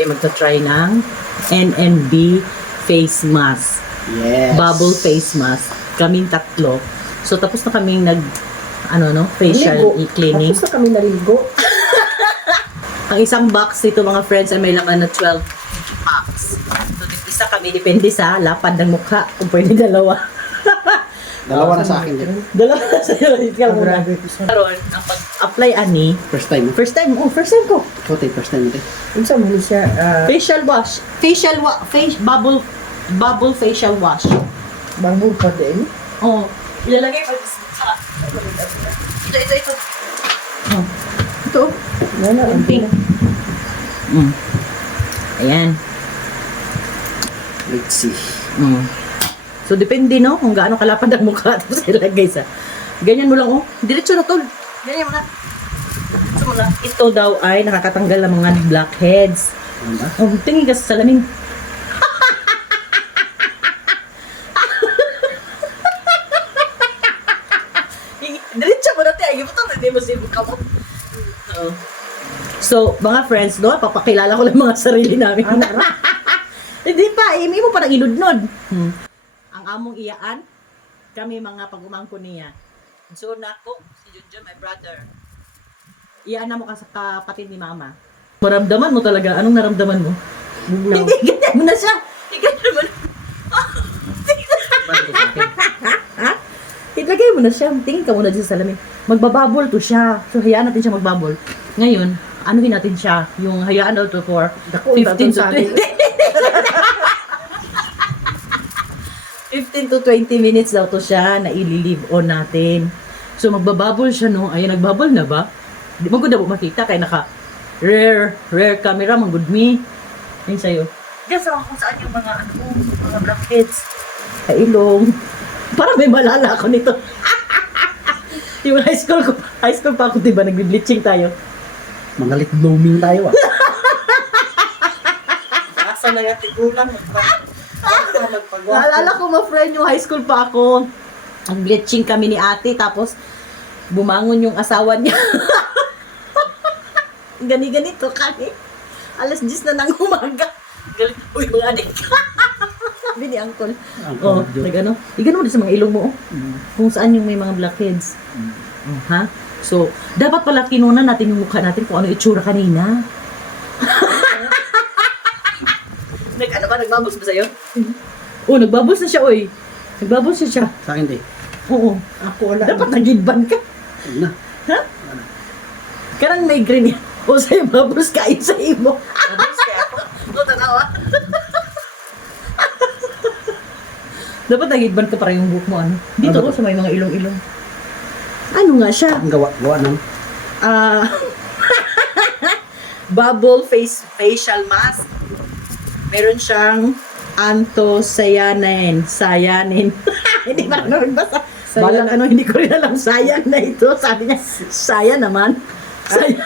ay magta-try ng NNB face mask. Yes. Bubble face mask. Kaming tatlo. So, tapos na kaming facial cleaning. Tapos na kami naligo. Ang isang box nito mga friends ay may laman na 12 packs. So, isa kami, depende sa lapad ng mukha. Kung pwede dalawa. Dalawa na sa akin din. Dalawa na sa'yo. Ikaw muna. Karoon, ang pag-apply ani, First time. first time ko. Kote, first time natin. Unsa man siya Facial wash. Bubble facial wash. bangog pa din. Oh, ilalagay pa sa ito. Oh. Ito. Wala ang Pink. Ayan. Let's see. So, depende, no? Kung gaano kalapad ang mukha. Tapos ilagay sa... Ganyan mo lang, oh. Diretso na, tol. Ganyan mo na. So, ito daw ay nakakatanggal ng mga blackheads. Ano ba? Oh, tingin ka sa salamin. Diretso mo na, tayo. Hindi mo sibuk ka mo. So, mga friends, no? Papakilala ko lang mga sarili namin. Hindi pa, imi mo parang iludnod. Ang among iyaan, kami mga pag-umangko niya. So, nako, si Junjun, my brother. Iyaan na mo ka sa kapatid ni Mama. Maramdaman mo talaga. Anong naramdaman mo? bugnaw. Hindi, ganyan mo na siya. Ganyan mo na. Bakit sa akin? Ha? Ilagay mo na siya. Tingin ka muna dyan sa salamin. Magbababol to siya. So, hayaan natin siya magbabol. Ngayon, anuhin natin siya. Yung hayaan daw to for Dako, 15 to sa akin. 15 to 20 minutes daw to siya na i-leave on natin. So, magbababol siya, no? Ayun, nagbabol na ba? Di mo ko daw makita kaya naka rare camera, mang good me. Ayun sa'yo. Diyan sa kung saan yung mga, mga blackheads. Sa ilong. Parang may malala ako nito. Yung high school pa ako, diba? Nagbi-bleaching tayo. Mga late blooming tayo ah. Asa na nga tigulang magpagawa. Naalala ko ma-friend yung high school pa ako. Ang bleaching kami ni ate, tapos bumangon yung asawa niya. Gani-ganito kami. Alas 10 na ng umaga. Galit, uy, mga adik. Sabi ni Uncle. Oh, nag-ano? Igano mo din sa mga ilong mo, oh. Kung saan yung may mga blackheads. Oh, ha? So, dapat pala kinunan natin yung mukha natin kung ano itsura kanina. Nag-ano ba? Nagbabos ba sa'yo? Oh, nagbabos na siya, oy. Nagbabos na siya. Sa akin din. Oo. Ako wala. Dapat nagidban ka. Ayun na. Ha? Karang may green yan. O sa'yo, babos kayo sa imo. Babos kaya ako. O, tanawa. Dapat nagidban ka para yung buhok mo, ano? Dito Ano ko sa may mga ilong-ilong. Ano nga siya? Ang gawa ng. Ah... bubble facial mask. Meron siyang anthocyanin. Hindi pa naman basta. Balang ano, hindi ko rin alam. Sayan na ito. Sabi niya, sayan naman. Sayan.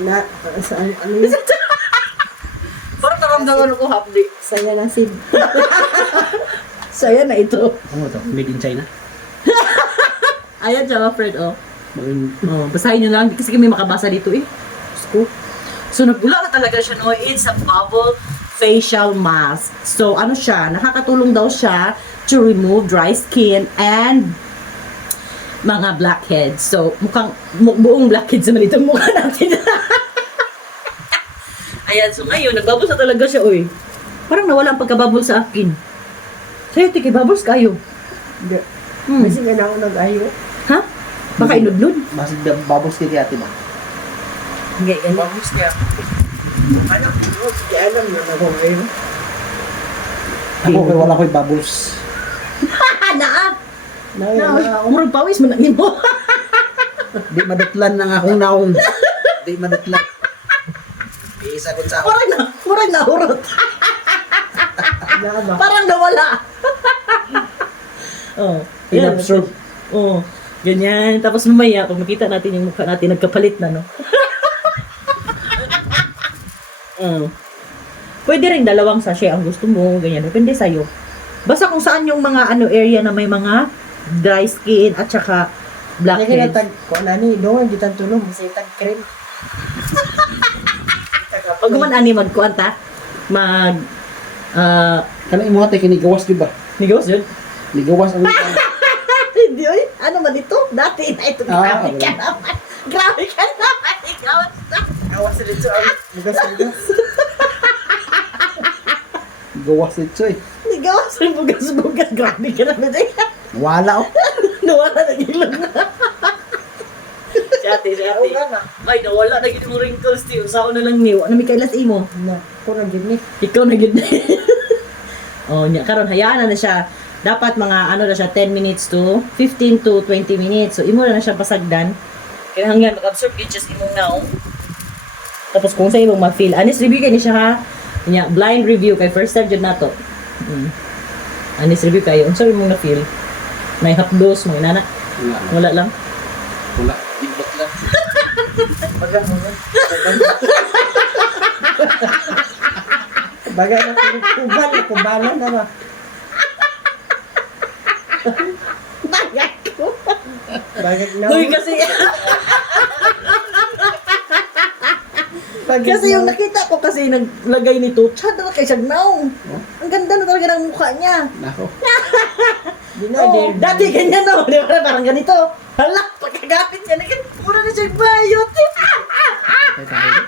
Na, ano yun? Parang naramdaman ko hapdi. Saya na si... Sayan na ito. Ano to? Made in China? Ayan siya, mga friend, oh. Maging Oh, basahin nyo lang. Kasi kami makabasa dito, eh. Diyos ko. So, nagula na talaga siya, no? It's a bubble facial mask. So, ano siya? Nakakatulong daw siya to remove dry skin and mga blackheads. So, mukhang buong blackheads naman itong mukha natin. Ayan, so ngayon, nagbubbles na talaga siya, oy. Parang nawala ang pagkabubble sa akin. Sa'yo, tiki, bubbles kayo. Kasi nga na ako nag-ayo. Ha? Baka inudnud? Basig na babos kay ate ba? Hindi, yan. Babos niya. Ano? Hindi alam na ako ngayon. Ako kay wala ko'y bubbles. Naa! Na, Umurag pawis mo na mo. Di madutlan ng akong naong. Di madutlan. Isagot sa ako. Parang nahurot. ba? Parang nawala. Oh, yan. Inabsorb. Oh, ganyan. Tapos mamaya, pag makita natin yung mukha natin, nagkapalit na, no? Oh. Pwede rin dalawang sachet ang gusto mo, ganyan. Depende sa'yo. Basta kung saan yung mga area na may mga dry skin at saka Hindi ka blackheads. natag... Kung ano ni, doon, hindi tag tulong. Kasi tag cream. Pag guman ani magkuanta, mag Kana imo ate kinigawas di ba? nigawas yun. Nigawas ang Hindi, oy. Ano man ito? Dati na ito. Ah, Grabe ka wala. naman. Grabe ka naman. Ikaw. Awas sa dito ang bugas-bugas. gawas ito eh. Nigawas ang bugas-bugas. Grabe ka naman. Wala oh. Nawala na ilong na. Si ate. Wala na. Ay, nawala na gid mo wrinkles, tiyo. Sao na lang niyo. Ano may kailas imo? Na, ko na gini. Ikaw na gid. Oh, nya karon hayaan na siya. Dapat mga ano na siya 10 minutes to 15 to 20 minutes. So imo na siya pasagdan. Kaya hanggang mag-absorb gid siya sa imong naong. Tapos kung sa imong ma-feel, honest review kay ni siya ha. Nya blind review kay first time jud nato. Honest review kayo. Unsa imong na-feel? May hapdos, may nana. Wala. Wala lang. Wala. Iblot lang. Baga mo na. Baga na kubalan na ba? Bagay ko. Baga na. Uy, kasi kasi yung nakita ko kasi naglagay nito, chad na kay Sagnaw. Ang ganda na talaga ng mukha niya. Nako. Oh, dati ganyan no, di ba? Parang ganito. Hala, pagkagapit niya, puro na siya bayot. Ay tayo.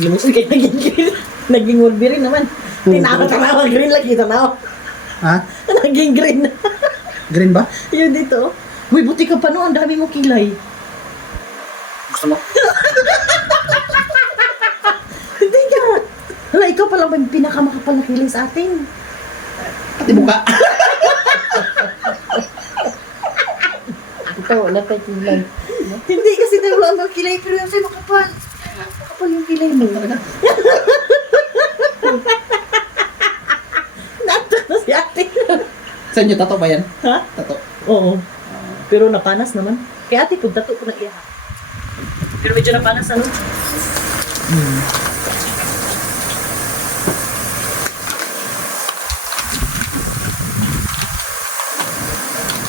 Lumusod kayo naging green. Naging Wolverine naman. Tinawa, green lagi, tanaw. Ha? Naging green. Green ba? Yun dito. Uy, buti ka pa no, ang dami mo kilay. Gusto mo? Hindi ka. Hala, ikaw pa lang ba yung pinakamakapal na kilay sa atin? Pati buka. Ito, wala pa kilay. Hindi kasi tayo wala ang kilay, pero yung sa'yo makapal. Makapal yung kilay mo. Natak na si ate. Sa inyo, tato ba yan? Ha? Tato. Oo. Pero napanas naman. Kaya ate, kung tato ko na iya. Pero medyo napanas ano?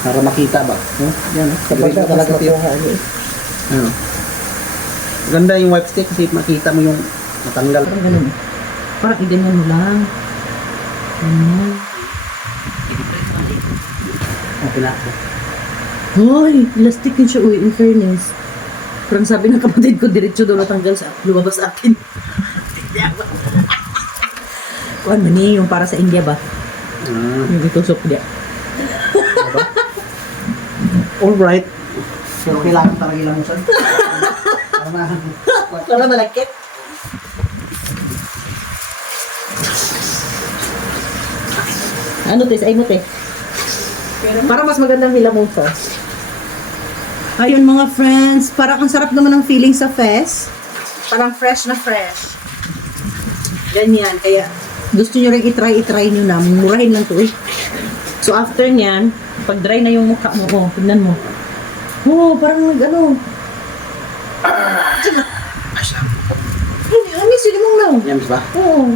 Para makita ba? No? Yan. Kapag Green talaga tiyo. Ano? Ganda yung wipe stick kasi makita mo yung matanggal. Parang ganun eh. Parang iganyan mo lang. Ganyan. Okay na. Hoy, elastic yun siya, uy, in fairness. Parang sabi ng kapatid ko, diretso daw natanggal sa lumabas sa akin. Kuan man eh, yung para sa India ba? Yung itusok dia. Alright. Pero kailangan talaga ilamusan. Para malakit. Ano te, sa mo te? Para mas magandang hilamusa. Ayun mga friends, parang ang sarap naman ng feeling sa fest. Parang fresh na fresh. Ganyan, kaya gusto nyo rin itry nyo na. Murahin lang to eh. So after nyan, pag dry na yung mukha mo, oh, tignan mo. Oh, parang ano. Ano sila mong lang? Yan ba? Oo.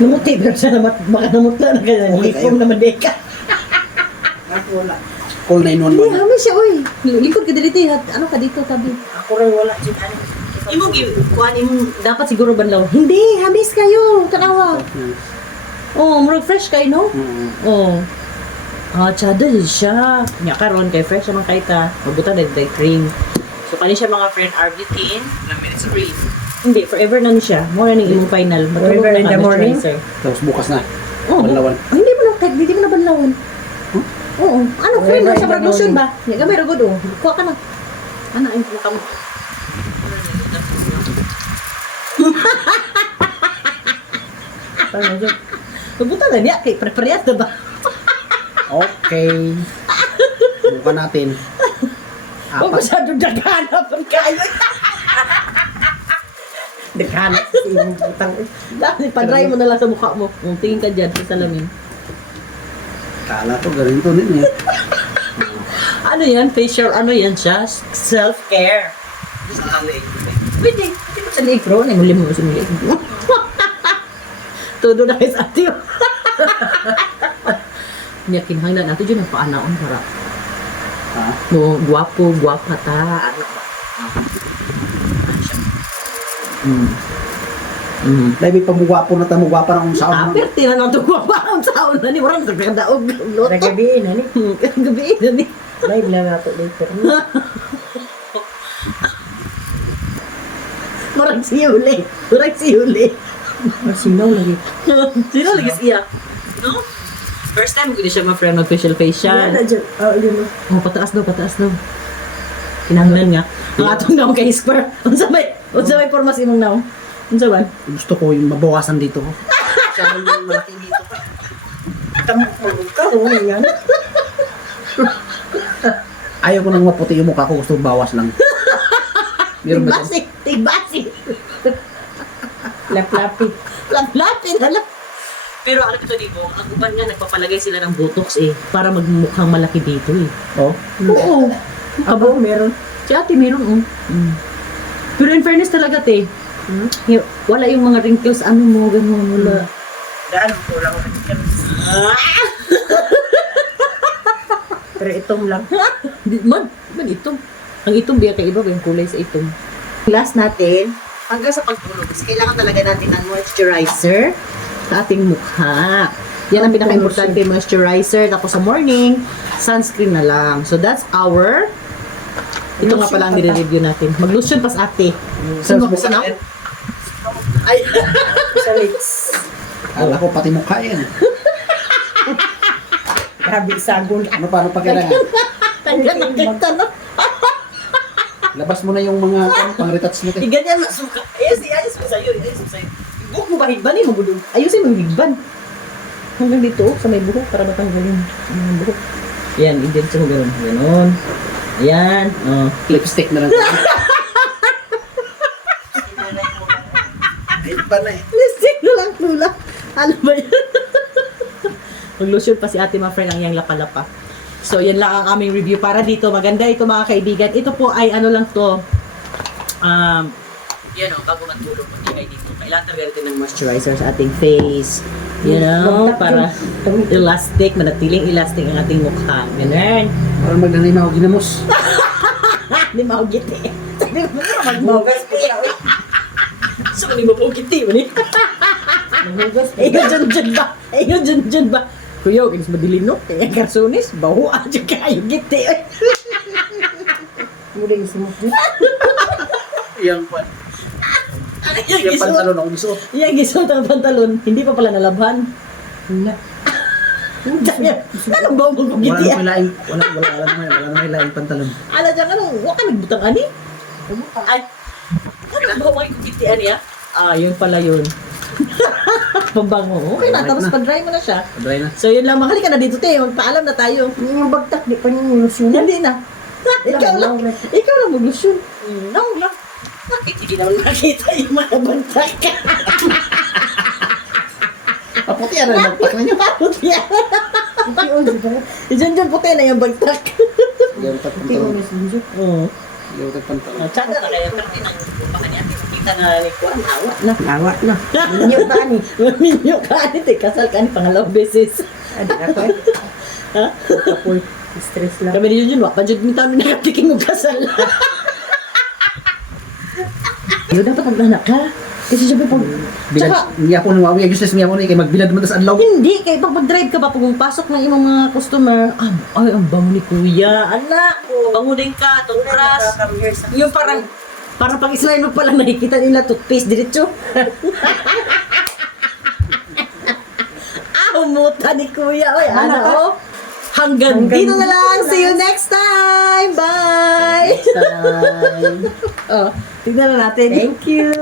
Lumuti, pero siya naman, baka namutla na ganyan. Okay, Lipong naman di ka. Ako wala. Call 911. Hindi, hamis siya, oy. Likod ka dito, ano ka dito, tabi. Ako rin wala. Ano? Imong kuan imong dapat siguro banlaw. Hindi, hamis kayo. Tanawa. Oh, murag fresh kayo, no? Oh. Ah, tsada siya. Nya karon kay fresh naman kay ta. Mabuta na day cream. So kani siya mga friend arbutin, na minutes cream. Hindi, forever na ni siya. Mo na ning imong final. Forever in the morning? Tapos bukas na. Oh, Banlawan. oh, hindi mo na kahit hindi mo na banlawan. Oo. Ano, Forever friend na sa in the production morning. ba? Nya gamay ra gud oh. Kuha ka na. Ana ay kuha ka mo. Paano dyan? Mabuta na niya kay prepareat na ba? Okay. Bukan natin. Huwag Apat. masyadong daghanap ang kayo. Naghanap sa imong butang. Dahil padry mo na lang sa mukha mo. Kung tingin ka dyan sa salamin. Kala to, ganito din eh. Ano yan? Facial, ano yan siya? Self-care. Pwede. Pwede mo sa negro. Nanguli mo sa negro. Todo na kayo sa atiyo. Niya kinahanglan nato dyan ang paanaon para Ha? no, guwapo, guwapa ta. Ano ba? Dahil may pamugwapo na tamugwapa na kung saan. Aperte na nang tuwa pa ang taon na ni Warang nagkadaog loto. Nagabihin na ni. Gabi na ni. Live na nato later. Warang siyuli. Warang siyuli. Masinaw lagi. Sino lagi siya? No? First time ko siya ma-friend mag-facial face Yan siya. na dyan. Yun. Oh, pataas daw, pataas daw. Kinahanglan nga. Ang atong naong kay Square. Unsa may formas imong naong? Unsa ba? Gusto ko yung mabawasan dito. Siya yung malaki dito pa. Tamok ka. Oo, yan. Ayaw ko nang maputi yung mukha ko. Gusto ko bawas lang. Meron ba dyan? Tigbasi. Laplapi. Lapit na lang. Pero alam ito, di mo, ang uban nga, nagpapalagay sila ng botox eh, para magmukhang malaki dito eh. Oh. Oo. Abo, meron. Si ate meron Pero in fairness talaga, te, wala yung mga wrinkles, ano mo, gano'n, wala. Daan ko lang. Pero itong lang. Man itom. Ang itom biya kay iba ba yung kulay sa itom. Last natin, hanggang sa pagtulog, kasi kailangan talaga natin ng moisturizer sa ating mukha. Yan ang pinaka-importante, moisturizer. Tapos sa morning, sunscreen na lang. So that's our... Ito nga pala ang nire-review natin. Mag-lotion pas ate. Saan mo? Saan ako? Ay! Sa lips. Kala ko pati mukha yan. Grabe, sagol. Ano paano pa kailangan? Tanggal na kita na. Labas mo na yung mga pang-retouch mo. te. Ganyan masuka. Ayos mo sa'yo. Ayos mo sa'yo. Buhok mo ba higban eh? Magulong. Ayusin mo higban. Hanggang dito, sa may buhok, para matanggalin ang buhok. Yan, i-dance mo gano'n. Ganon. Ayan. Oh. Lipstick na lang. Iba na eh. Lipstick na lang tula. Ano ba yan? Mag-lotion pa si ate ma friend ang yang lapa-lapa. So, yan lang ang aming review para dito. Maganda ito mga kaibigan. Ito po ay ano lang to. Yan o, bago matulog, magbigay dito. Kailangan talaga natin ng moisturizer sa ating face. You know, para elastic, manatiling elastic ang ating mukha. Ganun. Parang magnanima ako ginamos. Hindi mahugiti. Sabi mo na Maghugas maghugas. pa siya. So, hindi mo pugiti mo ni. Maghugas pa. Dyan ba? Dyan ba? Kuya, kinis madilim no? Kaya karsunis, baho aja kayo giti. Muli yung sumot. Yang pan. Yung pantalon ako gusto. Yung gisot ang pantalon, hindi pa pala nalabhan. Wala. Anong baho mo Wala giti? na may laing. Wala na may laing pantalon. Ala dyan, anong, huwag ka nagbutang ani? Ay, anong baho mo giti ani ah? Ah, yun pala yun. Pambango. Okay na, tapos pag-dry mo na siya. Dry na. So yun lang, makali ka na dito te, magpaalam na tayo. Yung bagtak, di pa yung lusyon. Hindi na. Ikaw lang mag-lusyon. No, lang. Hindi naman makita yung mga bantak ka. Paputi yan na magpak na nyo. Puti yan. Puti o, di ba? Diyan puti na yung bantak. Yung Puti o, pantalon. may sunjot. Oo. Yung pantalon. Tsaka na kaya perti na yung baka niya kita na ni Kuan. Awa na. Awa na. Ninyo ba ni? Minyo ka ni te, kasal ka ni pangalawang beses. Adi ako eh. Ha? Kapoy. Stress lang. Kami ni Jun, wak pa Jun, minta mo nakatiking mo kasal. Yo, dapat maglanak ka. Kasi syempre pag... Bilad. Tsaka, Hindi ako nawawi. Gusto niya mo na kay magbilad mo tas adlaw. hindi, kaya pag mag-drive ka ba, pag pasok ng imong mga customer, ay, ang bango ni kuya. Anak, bango din ka, toothbrush. Yung parang pag islay mo palang nakikita nila toothpaste diretso. Umuta ni kuya. Oy, ano pa? oh. Hanggang dito na lang. See you next time. Bye. Time. Oh, tignan na natin. Thank you.